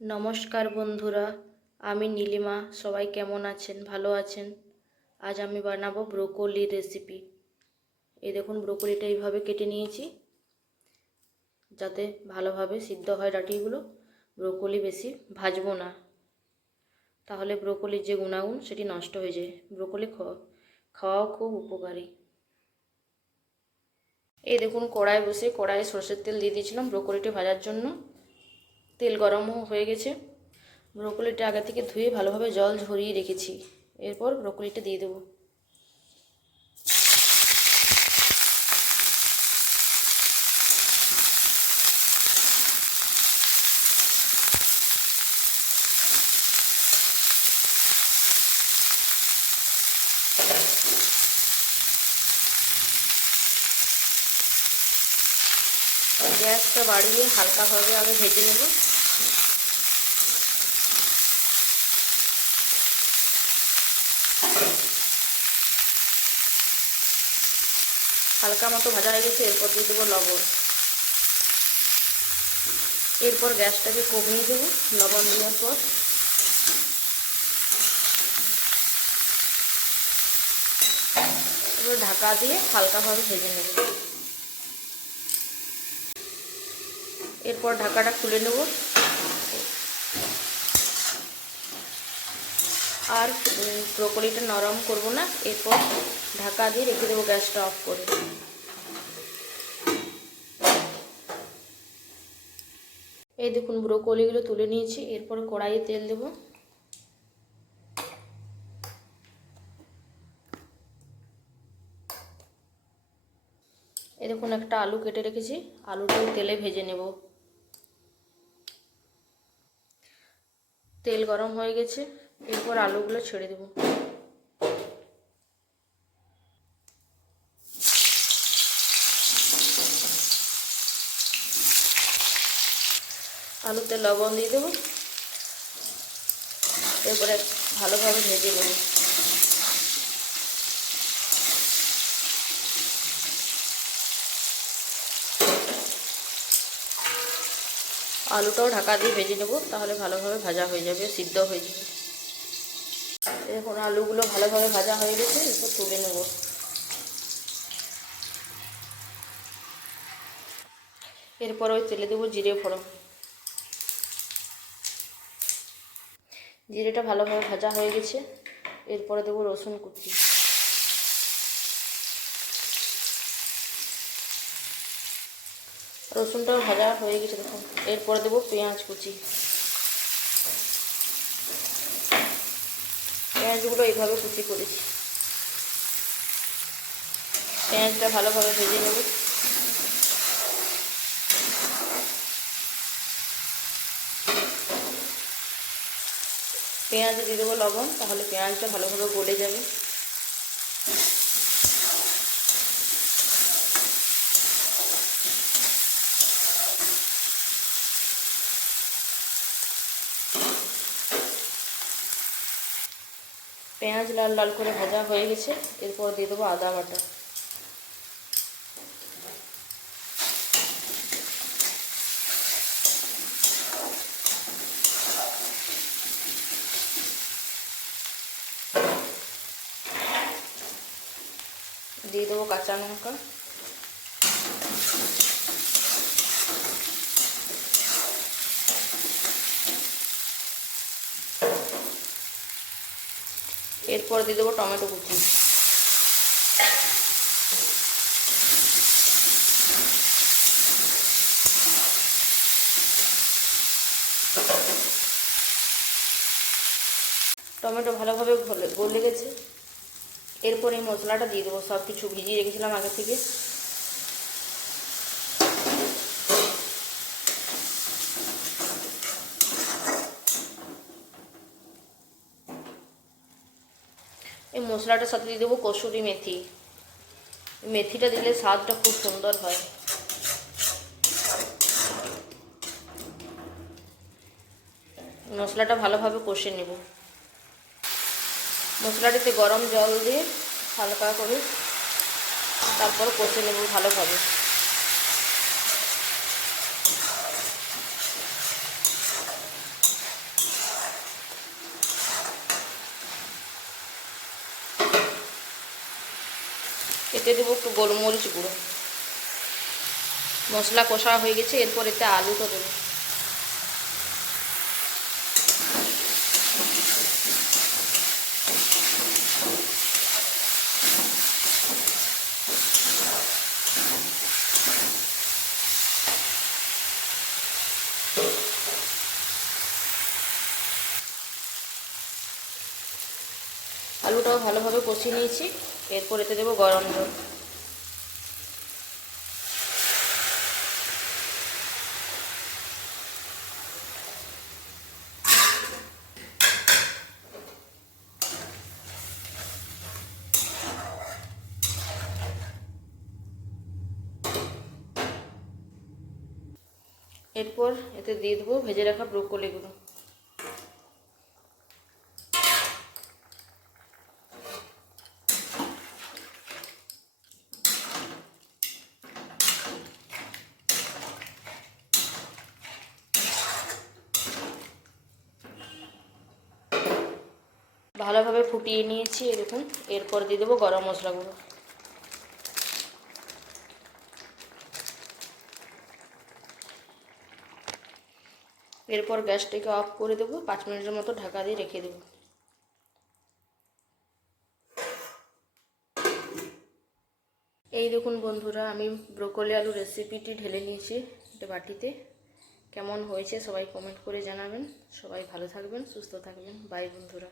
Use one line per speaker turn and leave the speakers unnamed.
নমস্কার বন্ধুরা, আমি নীলিমা। সবাই কেমন আছেন? ভালো আছেন? আজ আমি বানাবো ব্রোকলির রেসিপি। এই দেখুন, ব্রোকলিটা এইভাবে কেটে নিয়েছি, যাতে ভালোভাবে সিদ্ধ হয় ডাঁটিগুলো। ব্রোকলি বেশি ভাজবো না। তাহলে ব্রোকলির যে গুণাগুণ, সেটি নষ্ট হয়ে যায়। ব্রোকলি খাওয়াও খুব উপকারী। এই দেখুন, কড়াই বসে কড়াইয়ে সর্ষের তেল দিয়ে দিয়েছিলাম ব্রোকলিটি ভাজার জন্য। তেল গরমও হয়ে গেছে। ব্রোকলিটা আগে থেকে ধুয়ে ভালোভাবে জল ঝরিয়ে রেখেছি। এরপর ব্রোকলিটা দিয়ে দেবো। গ্যাসটা বাড়িয়ে হালকাভাবে আগে ভেজে নেব। হালকা মতো ভাজা হয়ে গেছে, এরপর দিয়ে দেবো লবণ। এরপর গ্যাসটাকে কমিয়ে দেবো লবণ দেওয়ার পর। ঢাকা দিয়ে হালকাভাবে ভেজে নেব। এরপর ঢাকাটা খুলে নেব। আর ব্রোকলিটা নরম করব না, এরপর ঢাকা দিয়ে রেখে দেবো গ্যাসটা অফ করে। এই দেখুন, ব্রোকলিগুলো তুলে নিয়েছি, এরপর কড়াইয়ে তেল দেব। এই দেখুন, একটা আলু কেটে রেখেছি, আলুটাও তেলে ভেজে নেব। তেল গরম হয়ে গেছে, এরপর আলুগুলো ছেড়ে দেব। আলুতে লবণ দিয়ে দেবো, এরপরে ভালোভাবে ভেজে নেব। আলুটাও ঢাকা দিয়ে ভেজে নেব, তাহলে ভালোভাবে ভাজা হয়ে যাবে সিদ্ধ হয়ে যাবে। দেখুন, আলুগুলো ভালোভাবে ভাজা হয়ে গেছে, এরপর তুলে নেব। এরপর ওই তেলে দেবো জিরে ফোড়ন। জিরেটা ভালোভাবে ভাজা হয়ে গেছে, এরপরে দেবো রসুন কুচি। রসুনটাও ভাজা হয়ে গেছে দেখুন এরপরে দেবো পেঁয়াজ কুচি। পেঁয়াজগুলো এইভাবে কুচি করেছি। পেঁয়াজটা ভালোভাবে ভেজে নেব। পেঁয়াজ দিয়ে দেবো লবণ, তাহলে পেঁয়াজটা ভালোভাবে গলে যাবে। পেঁয়াজ লাল লাল করে ভাজা হয়ে গেছে, এরপর দিয়ে দেবো আদা বাটা। দিয়ে দেবো কাঁচা লঙ্কা। এরপর দিয়ে দেবো টমেটো কুচি। টমেটো ভালোভাবে গলে গেছে। এরপর এই মশলাটা দিয়ে দেবো সব কিছু ভিজিয়ে রেখেছিলাম আগে থেকে। এই মশলাটার সাথে দিয়ে দেবো কসুরি মেথি। মেথিটা দিলে স্বাদটা খুব সুন্দর হয়। মশলাটা ভালোভাবে কষে নেব। মশলাটিতে গরম জল দিয়ে হালকা করে তারপর কষে নেব ভালোভাবে। এতে দেবো একটু গোলমরিচ গুঁড়ো। মশলা কষা হয়ে গেছে এরপর এতে আলুটা দেবো। আলুটাও ভালোভাবে কষিয়ে নিয়েছি। এরপর এতে দেবো গরম জল। এরপর এতে দিয়ে দেবো ভেজে রাখা ব্রোকলিগুলো। ভালোভাবে ফুটিয়ে নিয়েছি এরকম এরপর দিয়ে দেবো গরম মশলা গুঁড়ো। এরপর গ্যাসটাকে অফ করে দেবো, পাঁচ মিনিটের মতো ঢাকা দিয়ে রেখে দেবো। এই দেখুন বন্ধুরা, আমি ব্রোকলি আলু রেসিপিটি ঢেলে নিয়েছি একটা বাটিতে। কেমন হয়েছে সবাই কমেন্ট করে জানাবেন। সবাই ভালো থাকবেন, সুস্থ থাকবেন। বাই বন্ধুরা।